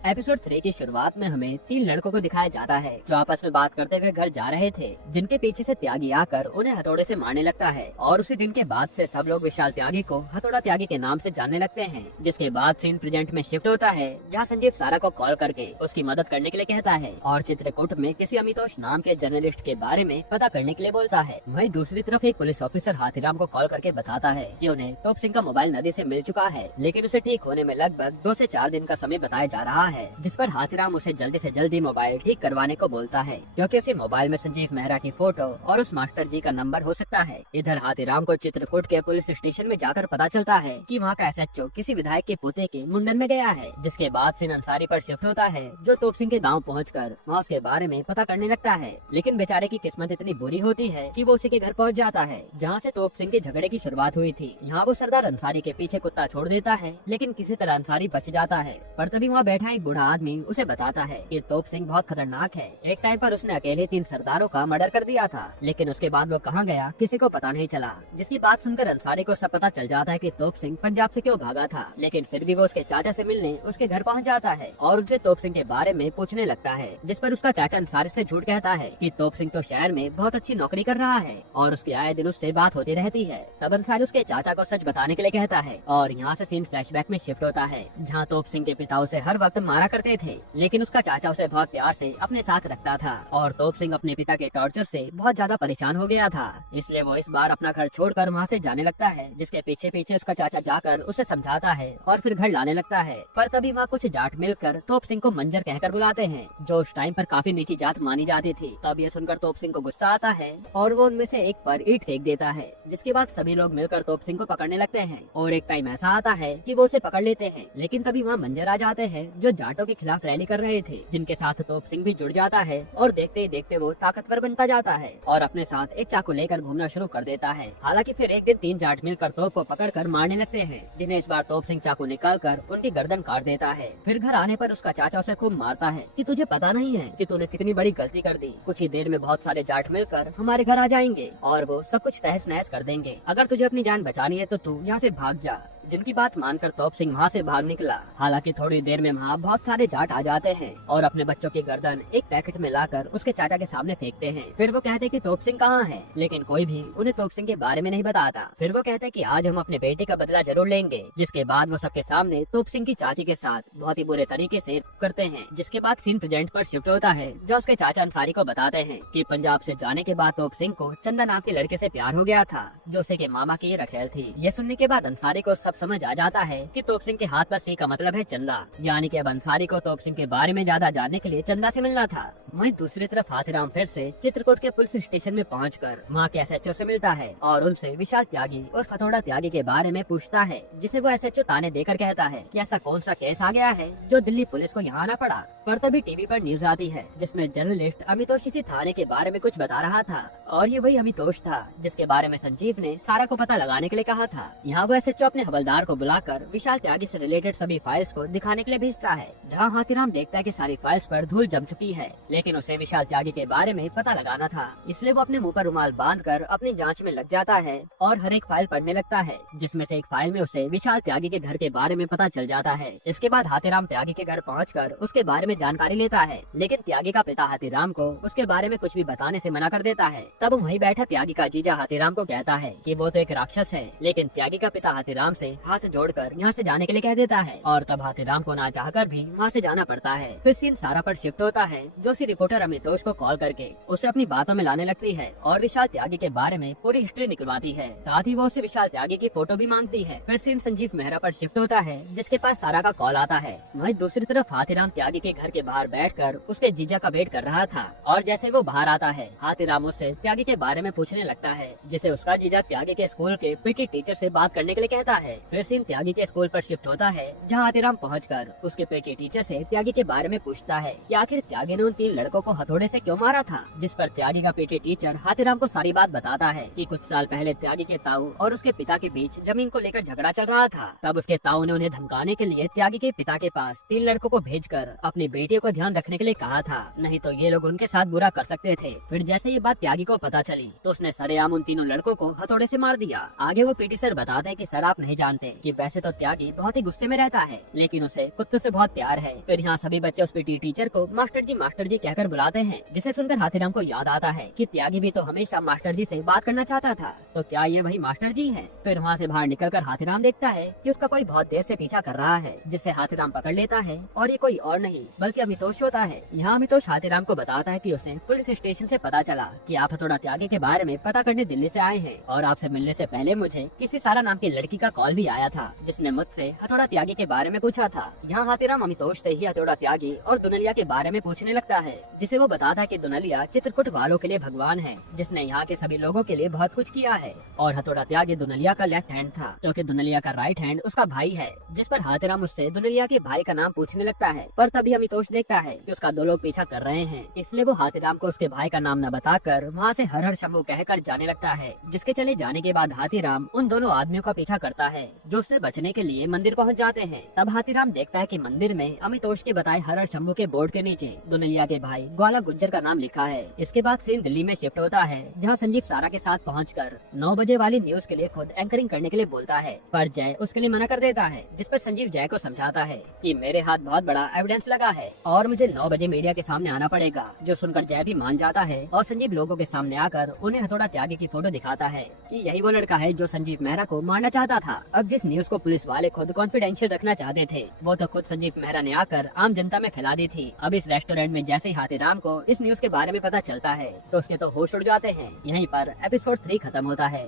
Episode 3 की शुरुआत में हमें 3 लड़कों को दिखाया जाता है जो आपस में बात करते हुए घर जा रहे थे, जिनके पीछे से त्यागी आकर उन्हें हथौड़े से मारने लगता है। और उसी दिन के बाद से सब लोग विशाल त्यागी को हथौड़ा त्यागी के नाम से जानने लगते हैं। जिसके बाद सीन प्रेजेंट में शिफ्ट होता है, जहाँ संजीव सारा को कॉल करके उसकी मदद करने के लिए कहता है और चित्रकूट में किसी अमितोष नाम के जर्नलिस्ट के बारे में पता करने के लिए बोलता है। वहीं दूसरी तरफ एक पुलिस ऑफिसर हाथीराम को कॉल करके बताता है कि उन्हें तोप सिंह का मोबाइल नदी से मिल चुका है, लेकिन उसे ठीक होने में लगभग 2 से 4 दिन का समय बताया जा रहा है। जिस पर हाथीराम उसे जल्दी से जल्दी मोबाइल ठीक करवाने को बोलता है, क्योंकि उसी मोबाइल में संजीव मेहरा की फोटो और उस मास्टर जी का नंबर हो सकता है। इधर हाथीराम को चित्रकूट के पुलिस स्टेशन में जाकर पता चलता है कि वहाँ का एसएचओ किसी विधायक के पोते के मुंडन में गया है। जिसके बाद सीन अंसारी पर शिफ्ट होता है, जो तोप सिंह के गाँव पहुँचकर वहाँ उसके बारे में पता करने लगता है। लेकिन बेचारे की किस्मत इतनी बुरी होती है कि वो उसी के घर पहुँच जाता है, जहाँ से तोप सिंह के झगड़े की शुरुआत हुई थी। यहाँ वो सरदार अंसारी के पीछे कुत्ता छोड़ देता है, लेकिन किसी तरह अंसारी बच जाता है। पर तभी वहाँ बैठा एक बूढ़ा आदमी उसे बताता है कि तोप सिंह बहुत खतरनाक है। एक टाइम पर उसने अकेले 3 सरदारों का मर्डर कर दिया था, लेकिन उसके बाद वो कहाँ गया किसी को पता नहीं चला। जिसकी बात सुनकर अंसारी को सब पता चल जाता है कि तोप सिंह पंजाब से क्यों भागा था, लेकिन फिर भी वो उसके चाचा से मिलने उसके घर पहुँच जाता है और उनसे तोप सिंह के बारे में पूछने लगता है। जिस पर उसका चाचा अंसारी से झूठ कहता है कि तोप सिंह तो शहर में बहुत अच्छी नौकरी कर रहा है और उसके आए दिन उससे बात होती रहती है। तब अंसारी उसके चाचा को सच बताने के लिए कहता है और यहाँ से सीन फ्लैशबैक में शिफ्ट होता है, जहाँ तोप सिंह के पिता उसे हर वक्त मारा करते थे, लेकिन उसका चाचा उसे बहुत प्यार से अपने साथ रखता था। और तोप सिंह अपने पिता के टॉर्चर से बहुत ज्यादा परेशान हो गया था, इसलिए वो इस बार अपना घर छोड़कर वहाँ से जाने लगता है। जिसके पीछे पीछे उसका चाचा जाकर उसे समझाता है और फिर घर लाने लगता है। पर तभी वहाँ कुछ जाट मिलकर तोप सिंह को मंजर कहकर बुलाते हैं, जो उस टाइम पर काफी नीची जात मानी जाती थी। तब ये सुनकर तोप सिंह को गुस्सा आता है और वो उनमें से एक पर ईंट फेंक देता है। जिसके बाद सभी लोग मिलकर तोप सिंह को पकड़ने लगते हैं और एक टाइम ऐसा आता है कि वो उसे पकड़ लेते हैं। लेकिन तभी वहाँ मंजर आ जाते हैं, जो जाटों के खिलाफ रैली कर रहे थे, जिनके साथ तोप सिंह भी जुड़ जाता है और देखते ही देखते वो ताकतवर बनता जाता है और अपने साथ एक चाकू लेकर घूमना शुरू कर देता है। हालांकि फिर एक दिन 3 जाट मिलकर तोप को पकड़कर मारने लगते हैं, जिन्हें इस बार तोप सिंह चाकू निकालकर उनकी गर्दन काट देता है। फिर घर आने पर उसका चाचा उसे खूब मारता है कि तुझे पता नहीं है कि तूने कितनी बड़ी गलती कर दी। कुछ ही देर में बहुत सारे जाट मिलकर हमारे घर आ जाएंगे और वो सब कुछ तहस नहस कर देंगे। अगर तुझे अपनी जान बचानी है तो तू यहाँ से भाग जा। जिनकी बात मानकर तोप सिंह वहाँ से भाग निकला। हालांकि थोड़ी देर में वहाँ बहुत सारे जाट आ जाते हैं और अपने बच्चों की गर्दन एक पैकेट में लाकर उसके चाचा के सामने फेंकते हैं। फिर वो कहते हैं कि तोप सिंह कहाँ है, लेकिन कोई भी उन्हें तोप सिंह के बारे में नहीं बताता। फिर वो कहते हैं कि आज हम अपने बेटे का बदला जरूर लेंगे। जिसके बाद वो सबके सामने तोप सिंह की चाची के साथ बहुत ही बुरे तरीके से करते हैं। जिसके बाद सीन प्रेजेंट पर शिफ्ट होता है, जो उसके चाचा अंसारी को बताते हैं कि पंजाब से जाने के बाद तोप सिंह को चंदा नाम के लड़के से प्यार हो गया था, जो उसे के मामा की रखेल थी। ये सुनने के बाद अंसारी को सब समझ आ जाता है कि तोप सिंह के हाथ पर सी का मतलब है चंदा, यानी कि अब अंसारी को तोप सिंह के बारे में ज्यादा जानने के लिए चंदा से मिलना था। वहीं दूसरी तरफ हाथीराम फिर से चित्रकूट के पुलिस स्टेशन में पहुंचकर वहां के एसएचओ से मिलता है और उनसे विशाल त्यागी और हथौड़ा त्यागी के बारे में पूछता है, जिसे वो एसएचओ ताने देकर कहता है कि ऐसा कौन सा केस आ गया है जो दिल्ली पुलिस को यहाँ आना पड़ा। पर तभी टीवी पर न्यूज आती है, जिसमें जर्नलिस्ट अमितोष इसी थाने के बारे में कुछ बता रहा था और ये वही अमितोष था जिसके बारे में संजीव ने सारा को पता लगाने के लिए कहा था। यहाँ वो एसएचओ अपने हवलदार को बुलाकर विशाल त्यागी से रिलेटेड सभी फाइल्स को दिखाने के लिए भेजता है, जहाँ हाथीराम देखता है कि सारी फाइल्स पर धूल जम चुकी है, लेकिन उसे विशाल त्यागी के बारे में पता लगाना था, इसलिए वो अपने मुंह पर रुमाल बांधकर अपनी जांच में लग जाता है और हर एक फाइल पढ़ने लगता है, जिसमें से एक फाइल में उसे विशाल त्यागी के घर के बारे में पता चल जाता है। इसके बाद हाथीराम त्यागी के घर पहुंचकर उसके बारे में जानकारी लेता है, लेकिन त्यागी का पिता हाथीराम को उसके बारे में कुछ भी बताने से मना कर देता है। तब वहीं बैठा त्यागी का जीजा हाथीराम को कहता है कि वो तो एक राक्षस है, लेकिन त्यागी का पिता हाथीराम से हाथ जोड़कर यहाँ से जाने के लिए कह देता है और तब हाथीराम को ना चाहकर भी वहाँ से जाना पड़ता है। फिर सीन सारा पर शिफ्ट होता है, जो सी रिपोर्टर अमितोष को कॉल करके उसे अपनी बातों में लाने लगती है और विशाल त्यागी के बारे में पूरी हिस्ट्री निकलवाती है। साथ ही वो उससे विशाल त्यागी की फोटो भी मांगती है। फिर सीन संजीव मेहरा पर शिफ्ट होता है, जिसके पास सारा का कॉल आता है। वहीं दूसरी तरफ हाथीराम त्यागी के घर के बाहर बैठकर उसके जीजा का वेट कर रहा था और जैसे वो बाहर आता है, हाथीराम उससे त्यागी के बारे में पूछने लगता है, जिसे उसका जीजा त्यागी के स्कूल के पीटी टीचर से बात करने के लिए कहता है। फिर सीन त्यागी के स्कूल पर शिफ्ट होता है, जहाँ हाथीराम पहुंचकर उसके पीटी टीचर से त्यागी के बारे में पूछता है कि आखिर त्यागी ने उन 3 लड़कों को हथौड़े से क्यों मारा था। जिस पर त्यागी का पीटी टीचर हाथीराम को सारी बात बताता है कि कुछ साल पहले त्यागी के ताऊ और उसके पिता के बीच जमीन को लेकर झगड़ा चल रहा था। तब उसके ताऊ ने उन्हें धमकाने के लिए त्यागी के पिता के पास 3 लड़कों को भेजकर अपनी बेटियों को ध्यान रखने के लिए कहा था, नहीं तो ये लोग उनके साथ बुरा कर सकते थे। फिर जैसे ये बात त्यागी को पता चली तो उसने सरेआम उन तीनों लड़कों को हथौड़े से मार दिया। आगे वो पीटी सर बताते हैं कि सर आप नहीं जानते जानते कि वैसे तो त्यागी बहुत ही गुस्से में रहता है, लेकिन उसे कुत्तों से बहुत प्यार है। फिर यहाँ सभी बच्चे उस पीटी टीचर को मास्टर जी कहकर बुलाते हैं, जिसे सुनकर हाथीराम को याद आता है कि त्यागी भी तो हमेशा मास्टर जी से बात करना चाहता था, तो क्या ये वही मास्टर जी है। फिर वहाँ से बाहर निकलकर हाथीराम देखता है कि उसका कोई बहुत देर से पीछा कर रहा है, जिससे हाथीराम पकड़ लेता है और ये कोई और नहीं बल्कि अमितोष होता है। यहाँ अमितोष हाथीराम को बताता है कि उसे पुलिस स्टेशन से पता चला कि आप हथौड़ा त्यागी के बारे में पता करने दिल्ली से आए हैं, और आपसे मिलने से पहले मुझे किसी सारा नाम की लड़की का कॉल भी आया था, जिसने मुझसे हथौड़ा त्यागी के बारे में पूछा था। यहाँ हाथीराम अमितोष से ही हथौड़ा त्यागी और दुनलिया के बारे में पूछने लगता है, जिसे वो बताता है कि दुनलिया चित्रकूट वालों के लिए भगवान है, जिसने यहाँ के सभी लोगों के लिए बहुत कुछ किया है, और हथौड़ा त्यागी दुनलिया का लेफ्ट हैंड था, क्योंकि दुनलिया का राइट हैंड उसका भाई है। जिस पर हाथीराम उससे दुनलिया के भाई का नाम पूछने लगता है, पर तभी अमितोष देखता है कि उसका दो लोग पीछा कर रहे हैं, इसलिए वो हाथीराम को उसके भाई का नाम न बताकर वहाँ से हर हर शंभू कहकर जाने लगता है। जिसके चले जाने के बाद हाथीराम उन दोनों आदमियों का पीछा करता है, जो उससे बचने के लिए मंदिर पहुँच जाते हैं। तब हाथीराम देखता है कि मंदिर में अमितोष के बताए हर हर शंभू के बोर्ड के नीचे दुनलिया के भाई ग्वाला गुज्जर का नाम लिखा है। इसके बाद सीन दिल्ली में शिफ्ट होता है, जहाँ संजीव सारा के साथ पहुंचकर 9 बजे वाली न्यूज के लिए खुद एंकरिंग करने के लिए बोलता है, पर जय उसके लिए मना कर देता है। जिस पर संजीव जय को समझाता है कि मेरे हाथ बहुत बड़ा एविडेंस लगा है और मुझे 9 बजे मीडिया के सामने आना पड़ेगा, जो सुनकर जय भी मान जाता है और संजीव लोगों के सामने आकर उन्हें हथौड़ा त्यागी की फोटो दिखाता है कि यही वो लड़का है जो संजीव मेहरा को मारना चाहता था। अब जिस न्यूज को पुलिस वाले खुद कॉन्फिडेंशियल रखना चाहते थे, वो तो खुद संजीव मेहरा ने आकर आम जनता में फैला दी थी। अब इस रेस्टोरेंट में जैसे ही हाथीराम को इस न्यूज के बारे में पता चलता है, तो उसके तो होश उड़ जाते हैं। यहीं पर एपिसोड 3 खत्म होता है।